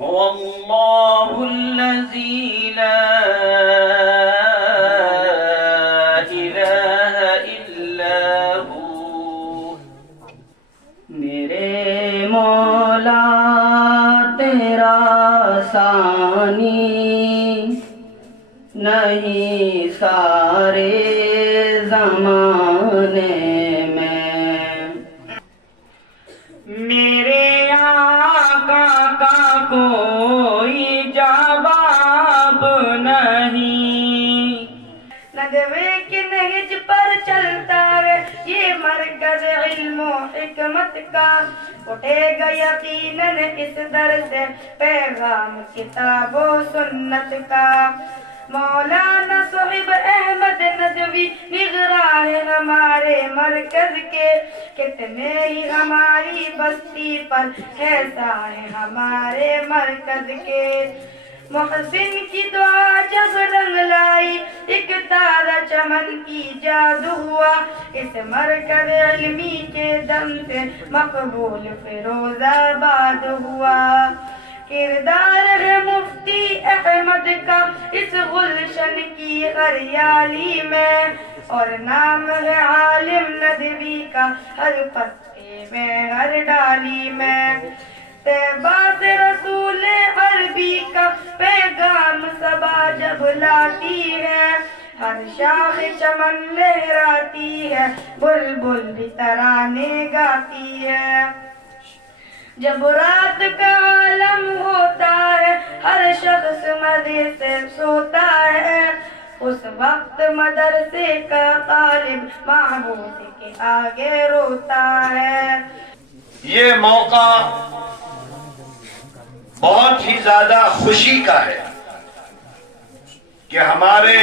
هو الله الذي لا إله إلا هو میرے مولا تیرا ثانی نہیں سارے زمانے میں، میرے آقا کا کوئی جواب نہیں، ندوے کی نہج پر چلتا ہے یہ مرکز علم و حکمت کا، اٹھے گا یقیناً اس در سے پیغام کتاب و سنت کا۔ مولانا صاحب احمد ندوی نگراں ہے ہمارے مرکز کے، کتنے ہی ہماری بستی پر ہے سائے ہمارے مرکز کے۔ محسن کی دعا جب رنگ لائی ایک تارا چمن کی جادو ہوا، اس مرکز علمی کے دم سے مقبول فیروز آباد ہوا۔ کردار ہے مفتی احمد کا اس گلشن کی ہریالی میں، اور نام ہے عالم ندوی کا ہر پتے میں ہر ڈالی میں۔ طیبہ سے رسول عربی کا پیغام صبا جب لاتی ہے، ہر شاخ چمن لہراتی ہے، بلبل بھی ترانے گاتی ہے۔ جب رات کا عالم ہوتا ہے ہر شخص مزے سے سوتا ہے، اس وقت مدرسے کا طالب معبود کے آگے روتا ہے۔ یہ موقع بہت ہی زیادہ خوشی کا ہے کہ ہمارے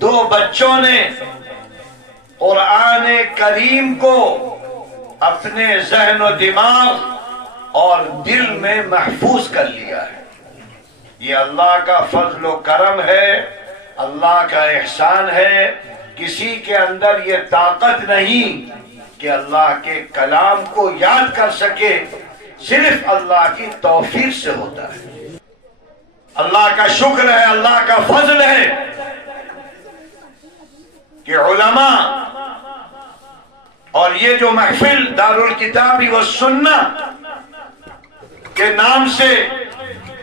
دو بچوں نے قرآن کریم کو اپنے ذہن و دماغ اور دل میں محفوظ کر لیا ہے۔ یہ اللہ کا فضل و کرم ہے، اللہ کا احسان ہے۔ کسی کے اندر یہ طاقت نہیں کہ اللہ کے کلام کو یاد کر سکے، صرف اللہ کی توفیق سے ہوتا ہے۔ اللہ کا شکر ہے، اللہ کا فضل ہے کہ علماء اور یہ جو محفل دارالکتاب والسنہ کے نام سے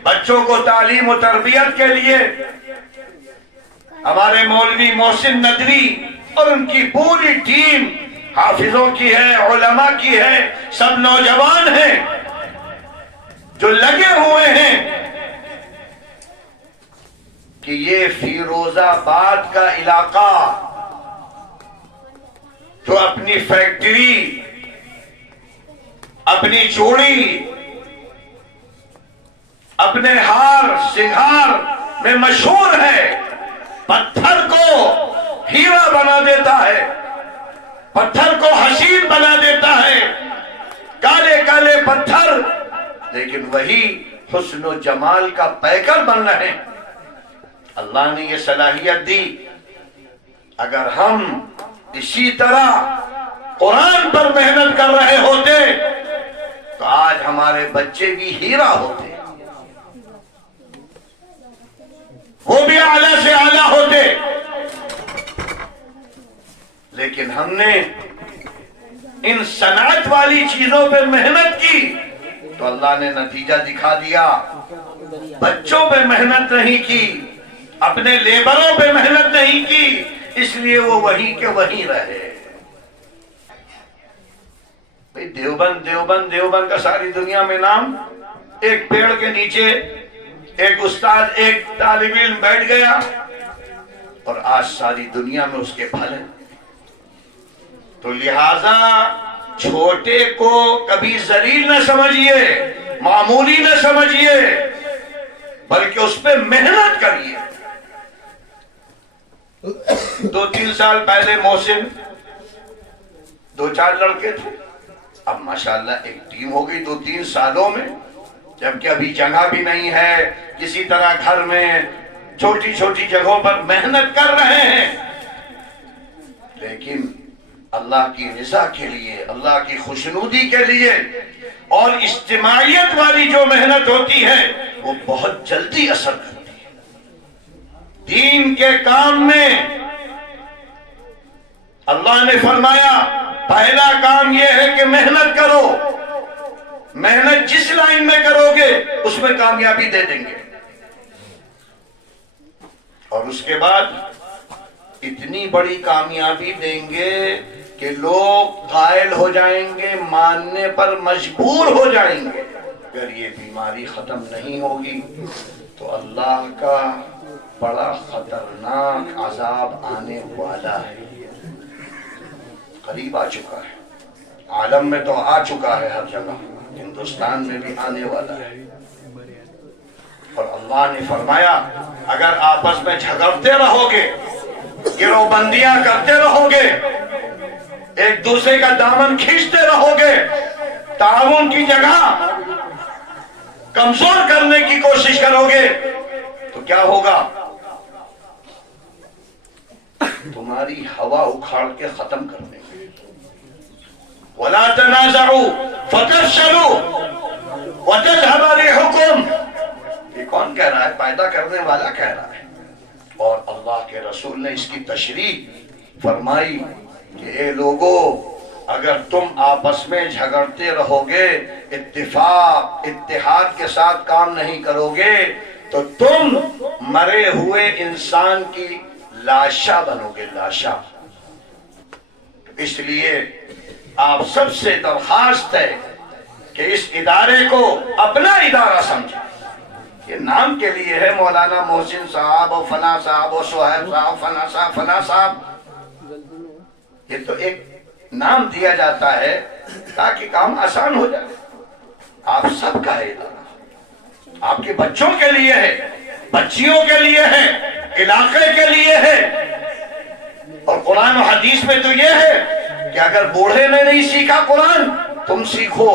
بچوں کو تعلیم و تربیت کے لیے ہمارے مولوی محسن ندوی اور ان کی پوری ٹیم حافظوں کی ہے، علماء کی ہے، سب نوجوان ہیں جو لگے ہوئے ہیں کہ یہ فیروز آباد کا علاقہ جو اپنی فیکٹری، اپنی چوڑی، اپنے ہار سنگھار میں مشہور ہے، پتھر کو ہیرا بنا دیتا ہے، پتھر کو حسین بنا دیتا ہے، کالے کالے پتھر، لیکن وہی حسن و جمال کا پیکر بن رہے ہیں۔ اللہ نے یہ صلاحیت دی۔ اگر ہم اسی طرح قرآن پر محنت کر رہے ہوتے تو آج ہمارے بچے بھی ہیرا ہوتے، وہ بھی اعلیٰ سے اعلیٰ ہوتے، لیکن ہم نے ان صنعت والی چیزوں پہ محنت کی تو اللہ نے نتیجہ دکھا دیا۔ بچوں پہ محنت نہیں کی، اپنے لیبروں پہ محنت نہیں کی، اس لیے وہ وہیں کے وہیں رہے۔ بھئی دیوبند دیوبند دیوبند کا ساری دنیا میں نام، ایک پیڑ کے نیچے ایک استاد ایک طالب علم بیٹھ گیا اور آج ساری دنیا میں اس کے پھل ہیں۔ تو لہذا چھوٹے کو کبھی ذلیل نہ سمجھیے، معمولی نہ سمجھیے، بلکہ اس پہ محنت کریے۔ 2-3 سال پہلے محسن 2-4 لڑکے تھے، اب ماشاءاللہ ایک ٹیم ہو گئی 2-3 سالوں میں، جبکہ ابھی جگہ بھی نہیں ہے، کسی طرح گھر میں چھوٹی چھوٹی جگہوں پر محنت کر رہے ہیں، لیکن اللہ کی رضا کے لیے، اللہ کی خوشنودی کے لیے اور اجتماعیت والی جو محنت ہوتی ہے وہ بہت جلدی اثر کرتی ہے. دین کے کام میں اللہ نے فرمایا پہلا کام یہ ہے کہ محنت کرو. محنت جس لائن میں کرو گے اس میں کامیابی دے دیں گے. اور اس کے بعد اتنی بڑی کامیابی دیں گے کہ لوگ قائل ہو جائیں گے, ماننے پر مجبور ہو جائیں گے. اگر یہ بیماری ختم نہیں ہوگی تو اللہ کا بڑا خطرناک عذاب آنے والا ہے. قریب آ چکا ہے, عالم میں تو آ چکا ہے, ہر جگہ ہندوستان میں بھی آنے والا ہے. اور اللہ نے فرمایا اگر آپس میں جھگڑتے رہو گے, گروہ بندیاں کرتے رہو گے, ایک دوسرے کا دامن کھینچتے رہو گے, تعاون کی جگہ کمزور کرنے کی کوشش کرو گے تو کیا ہوگا؟ تمہاری ہوا اکھاڑ کے ختم کر دیں گے. وَلَا تَنَازَعُوا فَتَفْشَلُوا وَتَذْهَبَ رِيحُكُمْ. یہ کون کہہ رہا ہے؟ پیدا کرنے والا کہہ رہا ہے. اور اللہ کے رسول نے اس کی تشریح فرمائی کہ اے لوگو, اگر تم آپس میں جھگڑتے رہو گے, اتفاق اتحاد کے ساتھ کام نہیں کرو گے تو تم مرے ہوئے انسان کی لاشا بنو گے, لاشا. اس لیے آپ سب سے درخواست ہے کہ اس ادارے کو اپنا ادارہ سمجھیں. یہ نام کے لیے ہے, مولانا محسن صاحب اور فلاں صاحب اور سہیب صاحب, فلاں صاحب فلاں صاحب, یہ تو ایک نام دیا جاتا ہے تاکہ کام آسان ہو جائے. آپ سب کا ہے ادارہ, آپ کے بچوں کے لیے ہے, بچیوں کے لیے ہے, علاقے کے لیے ہے. اور قرآن و حدیث میں تو یہ ہے کہ اگر بوڑھے نے نہیں سیکھا قرآن تم سیکھو.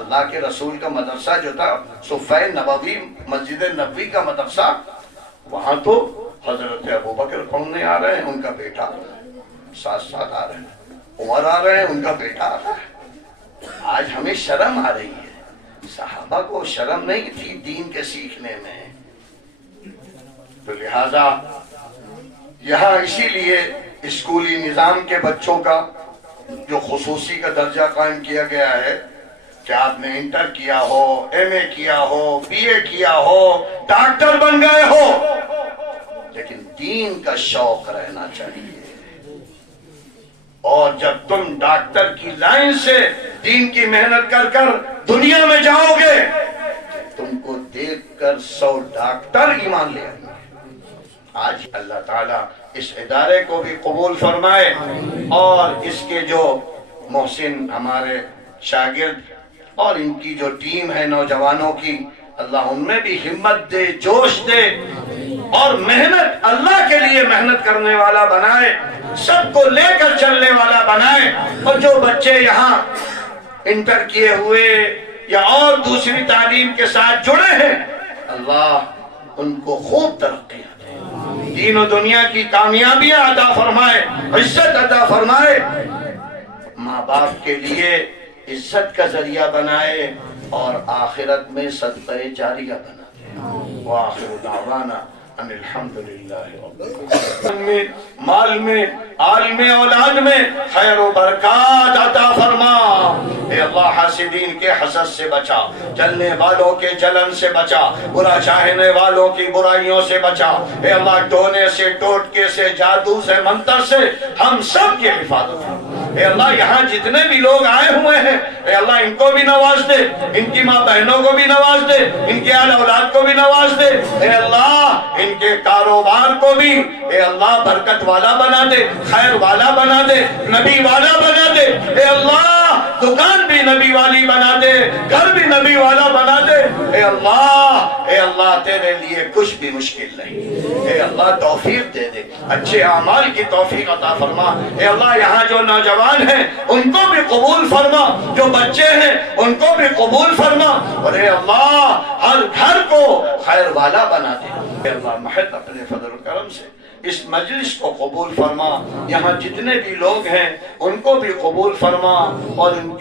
اللہ کے رسول کا مدرسہ جو تھا صفہ نبوی, مسجد نبوی کا مدرسہ, وہاں تو حضرت ابوبکر پڑھنے آ رہے ہیں, ان کا بیٹا ساتھ ساتھ آ رہے ہیں, عمر آ رہے ہیں, ان کا بیٹا آ رہا ہے. آج ہمیں شرم آ رہی ہے, صحابہ کو شرم نہیں تھی دین کے سیکھنے میں. تو لہذا یہاں اسی لیے اسکولی نظام کے بچوں کا جو خصوصی کا درجہ قائم کیا گیا ہے کہ آپ نے انٹر کیا ہو, ایم اے کیا ہو, بی اے کیا ہو, ڈاکٹر بن گئے ہو, لیکن دین کا شوق رہنا چاہیے. اور جب تم ڈاکٹر کی لائن سے دین کی محنت کر کر دنیا میں جاؤ گے, تم کو دیکھ کر 100 ڈاکٹر ایمان لے آئیں گے. آج اللہ تعالیٰ اس ادارے کو بھی قبول فرمائے, اور اس کے جو محسن ہمارے شاگرد اور ان کی جو ٹیم ہے نوجوانوں کی, اللہ ان میں بھی ہمت دے, جوش دے, اور محنت اللہ کے لیے محنت کرنے والا بنائے, سب کو لے کر چلنے والا بنائے. اور جو بچے یہاں انٹر کیے ہوئے یا اور دوسری تعلیم کے ساتھ جڑے ہیں, اللہ ان کو خوب ترقی دے, دین و دنیا کی کامیابیاں عطا فرمائے, عزت عطا فرمائے, ماں باپ کے لیے عزت کا ذریعہ بنائے, اور آخرت میں صدقہ جاریہ بنا دے. وآخر دعوانا ان الحمدللہ رب العالمین. مال میں, عالم میں, اولاد میں خیر و برکات عطا فرما. اے اللہ حاسدین کے حسد سے بچا, جلنے والوں کے جلن سے بچا, برا چاہنے والوں کی برائیوں سے بچا. اے اللہ ٹونے سے, ٹوٹکے سے, جادو سے, منتر سے ہم سب کی حفاظت فرما. اے اللہ یہاں جتنے بھی لوگ آئے ہوئے ہیں, اے اللہ ان کو بھی نواز دے, ان کی ماں بہنوں کو بھی نواز دے, ان کے اہل اولاد کو بھی نواز دے. اے اللہ ان کے کاروبار کو بھی اے اللہ برکت والا بنا دے, خیر والا بنا دے, نبی والا بنا دے. اے اللہ دکان بھی نبی والی بنا دے, گھر بھی نبی والا بنا دے. اے اللہ تیرے لیے کچھ بھی مشکل نہیں. اے اللہ توفیق دے دے, اچھے اعمال کی توفیق عطا فرما. اے اللہ یہاں جو نوجوان ہیں ان کو بھی قبول فرما, جو بچے ہیں ان کو بھی قبول فرما, اور اے اللہ ہر گھر کو خیر والا بنا دے. اے اللہ محض اپنے فضل و کرم سے اس مجلس کو قبول فرما, یہاں جتنے بھی لوگ ہیں ان کو بھی قبول فرما, اور ان کے